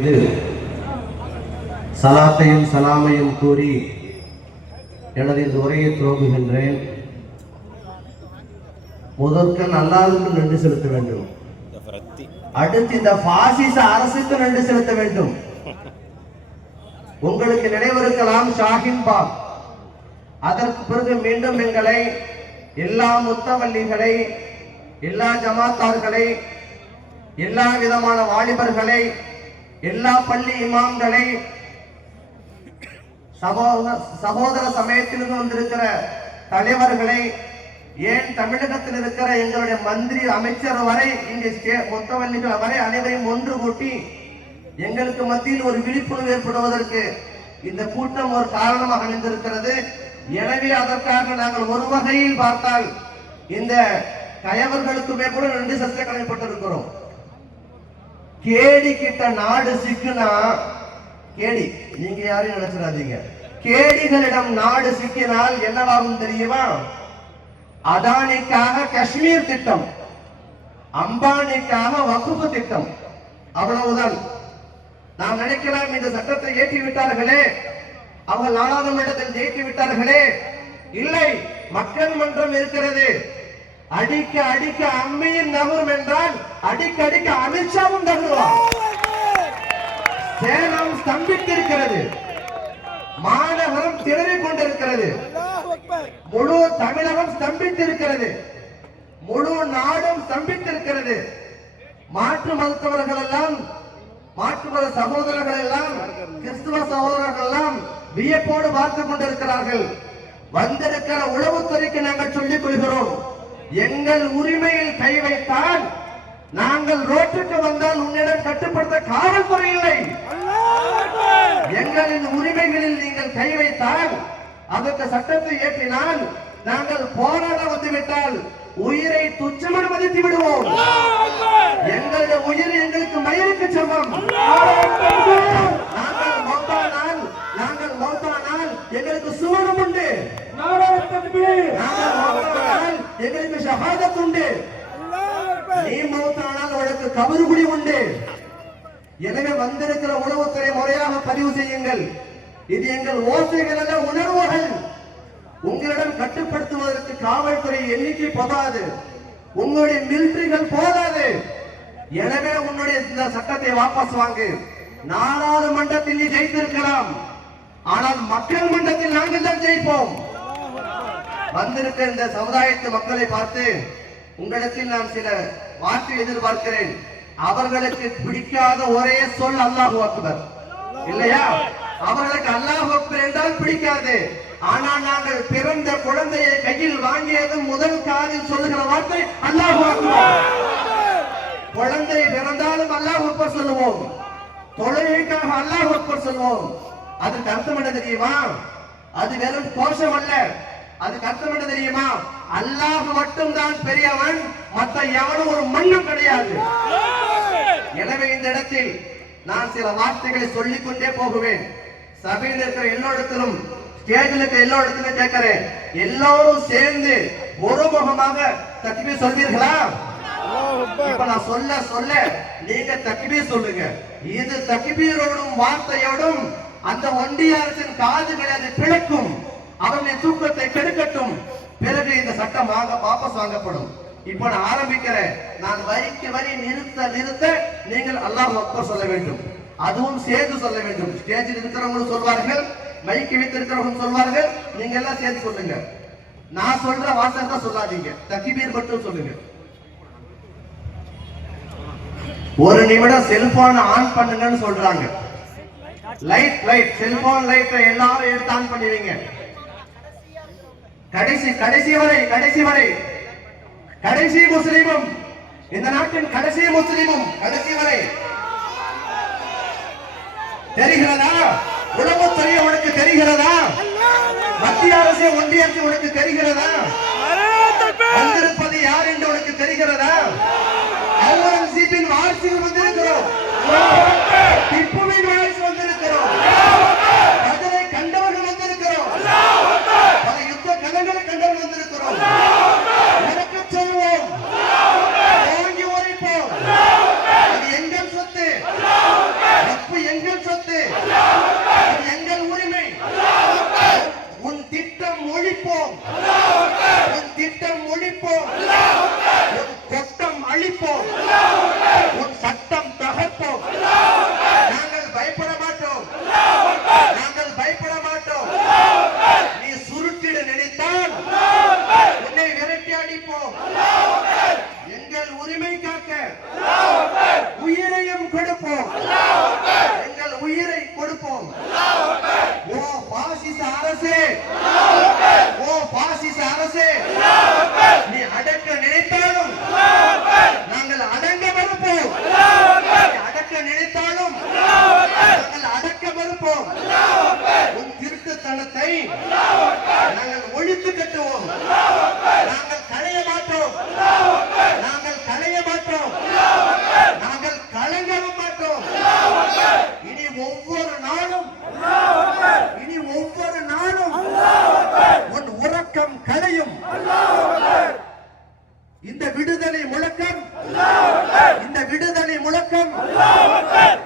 இது சலாத்தையும் சலாமையும் கூறி எனது இந்த உரையை துவங்குகின்றேன். முதற்கண் அல்லாவுக்கு நன்றி செலுத்த வேண்டும். அடுத்து இந்த பாசிச அரசுக்கு நன்றி செலுத்த வேண்டும். உங்களுக்கு நினைவிருக்கலாம் ஷாஹின் பாக் அதற்கு பிறகு மீண்டும் எங்களை எல்லா முத்தவல்லிகளை எல்லா ஜமாத்தார்களை எல்லா விதமான வாலிபர்களை எல்லா பள்ளி இமாம்களை சகோதர சகோதர சமயத்திலிருந்து வந்திருக்கிற தலைவர்களை ஏன் தமிழகத்தில் இருக்கிற எங்களுடைய மந்திரி அமைச்சர் வரை இங்கே ஸ்டே- முத்தவல்லிகள் வரை அனைவரையும் ஒன்று கூட்டி எங்களுக்கு மத்தியில் ஒரு விழிப்புணர்வு ஏற்படுவதற்கு இந்த கூட்டம் ஒரு காரணமாக அமைந்திருக்கிறது எனவே அதற்காக நாங்கள் ஒரு வகையில் பார்த்தால் இந்த கயவர்களுக்குமே கூட நன்றி சத்த கடமைப்பட்டிருக்கிறோம் கேடி கிட்ட நாடு சிக்குனா கேடி நீங்க யாரையும் நினைச்சிடாதீங்க. கேடிகளிடம் நாடு சிக்கினால் என்னவாகும் தெரியுமா? அதானிக்காக காஷ்மீர் திட்டம் அம்பானிக்காக வகுப்பு திட்டம். அவ்வளவுதான். நாம் நினைக்கலாம் இந்த சட்டத்தை ஏற்றி விட்டார்களே அவங்க நாடாளுமன்றத்தில் ஜெயித்து விட்டார்களே இல்லை மக்கள் மன்றம் இருக்கிறது. அடிக்க அடிக்க அம்மையும் நகரும் என்றால் அடிக்க அடிக்க அமித்ஷாவும் நகருவார். சேலம் ஸ்தம்பித்திருக்கிறது. மாநகரம் திணறிக் கொண்டிருக்கிறது. முழு தமிழகம் ஸ்தம்பித்திருக்கிறது. முழு நாடும் ஸ்தம்பித்திருக்கிறது. மாற்று மருத்துவர்கள் எல்லாம் மாற்று மத சகோதரர்கள் எல்லாம் கிறிஸ்துவ சகோதரர்கள் எல்லாம் வியப்போடு பார்த்துக் கொண்டிருக்கிறார்கள். வந்திருக்கிற உளவுத்துறைக்கு நாங்கள் சொல்லிக் கொள்கிறோம். எங்கள் உரிமையில் கை வைத்தால் நாங்கள் ரோட்டுக்கு வந்தால் உன்னிடம் கட்டுப்படுத்த காவல்துறை இல்லை. எங்களின் உரிமைகளில் நீங்கள் கை வைத்தால் அதற்கு சட்டத்தை ஏற்றினால் நாங்கள் போராட வந்துவிட்டால் உயிரை துச்சமென மதித்து விடுவோம். எங்களுடைய உயிர் எங்களுக்கு மயிருக்கு சமம் நாங்கள் மௌத்தானால் நாங்கள் மௌத்தானால் எங்களுக்கு சுவனம் உண்டு. நாங்கள் மௌத்தானால் எங்களுக்கு ஷஹாதத் உண்டு. நீ மௌத்தானால் உனக்கு கபறுகுடி உண்டு. எனவே வந்திருக்கிற உளவுத்துறை முறையாக பதிவு செய்யுங்கள். இது எங்கள் ஓசைகள் அல்ல உணர்வுகள். உங்களிடம் கட்டுப்படுத்துவதற்கு காவல்துறை எண்ணிக்கை போதாது. உங்களுடைய மிலிட்டரிகள் போதாது. எனவே உன்னுடைய இந்த சட்டத்தை வாபஸ் வாங்கு. நாடாளுமன்றத்தில் நீ ஜெயித்திருக்கலாம். ஆனால் மக்கள் மன்றத்தில் நாங்கள் தான் ஜெயிப்போம். வந்திருக்க இந்த சமுதாயத்து மக்களை பார்த்து உங்களிடத்தில் நான் சில வார்த்தை எதிர்பார்க்கிறேன். அவர்களுக்கு பிடிக்காத ஒரே சொல் அல்லாஹ் அக்பர். இல்லையா? அவர்களுக்கு அல்லாஹ் அக்பர் என்றால் பிடிக்காது. ஆனால் நாங்கள் பிறந்த குழந்தையை கையில் வாங்கியது முதல் காலில் சொல்லுகிற வார்த்தை அல்லாஹ் அக்பர். குழந்தை பிறந்தாலும் அல்லாஹ் அக்பர் சொல்லுவோம். தொழிலுக்காக அல்லாஹ் அக்பர் சொல்லுவோம். அதுக்கு அர்த்தம் என்ன தெரியுமா? அது வெறும் கோஷம் அல்ல. அதுக்கு அர்த்தம் என்ன தெரியுமா? அல்லாஹ் மட்டும்தான் பெரியவன் மத்த எவனும் ஒரு மண்ணும் கிடையாது. எனவே இந்த இடத்தில் நான் சில வார்த்தைகளை சொல்லிக் கொண்டே போகுவேன். சபையில் இருக்கிற எல்லோரிடத்திலும் ஸ்டேஜில் இருக்கிற எல்லோரிடத்திலும் கேட்கிறேன். எல்லோரும் சேர்ந்து ஒருமுகமாக தக்பீர் சொல்வீர்களா? இப்ப நான் சொல்ல சொல்ல நீங்க தக்பீர் சொல்லுங்க. இது தக்பீரோடும் வார்த்தையோடும் அந்த ஒன்றிய அரசின் காதுகளை அது பிளக்கும். அவர்களின் தூக்கத்தை கெடுக்கட்டும். பிறகு இந்த சட்டம் வாங்க வாபஸ் வாங்கப்படும். இப்போ நான் ஆரம்பிக்கிறேன். நான் வரிக்கு வரி நிறுத்த நிறுத்த நீங்கள் அல்லாஹ் அக்பர் சொல்ல வேண்டும். அதுவும் சேர்ந்து சொல்ல வேண்டும். ஸ்டேஜில் இருக்கிறவங்களும் சொல்வார்கள் மைக்கு வைத்திருக்கிறவங்க சொல்வார்கள். நீங்க எல்லாம் சேர்ந்து சொல்லுங்க. நான் சொல்ற வாசகத்தை சொல்லாதீங்க. தக்கிபீர் மட்டும் சொல்லுங்க. ஒரு நிமிடம் செல்போன் ஆன் பண்ணுங்கன்னு சொல்றாங்க. லைட் லைட் செல்போன் லைட்டை எல்லாரும் எடுத்து ஆன் பண்ணுவீங்க கடைசி கடைசி வரை கடைசி வரை. கடைசி முஸ்லீமும் இந்த நாட்டின் கடைசி முஸ்லீமும் கடைசி வரை. தெரிகிறதா? உளவுத்துறை உனக்கு தெரிகிறதா? மத்திய அரசு ஒன்றிய அரசு உனக்கு தெரிகிறதா? வந்திருப்பது யார் என்று உனக்கு தெரிகிறதா? அவுரங்கசீப்பின் வாரிசுகள் வந்திருக்கிறோம் ஓ பாசிச அரசு. நீ அடக்க நினைத்தாலும் நாங்கள் அடங்க மறுப்போம். அடக்க நினைத்தாலும் நாங்கள் அடக்க மறுப்போம். உன் திருட்டுத்தனத்தை நாங்கள் ஒழித்து கட்டுவோம்.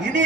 இனி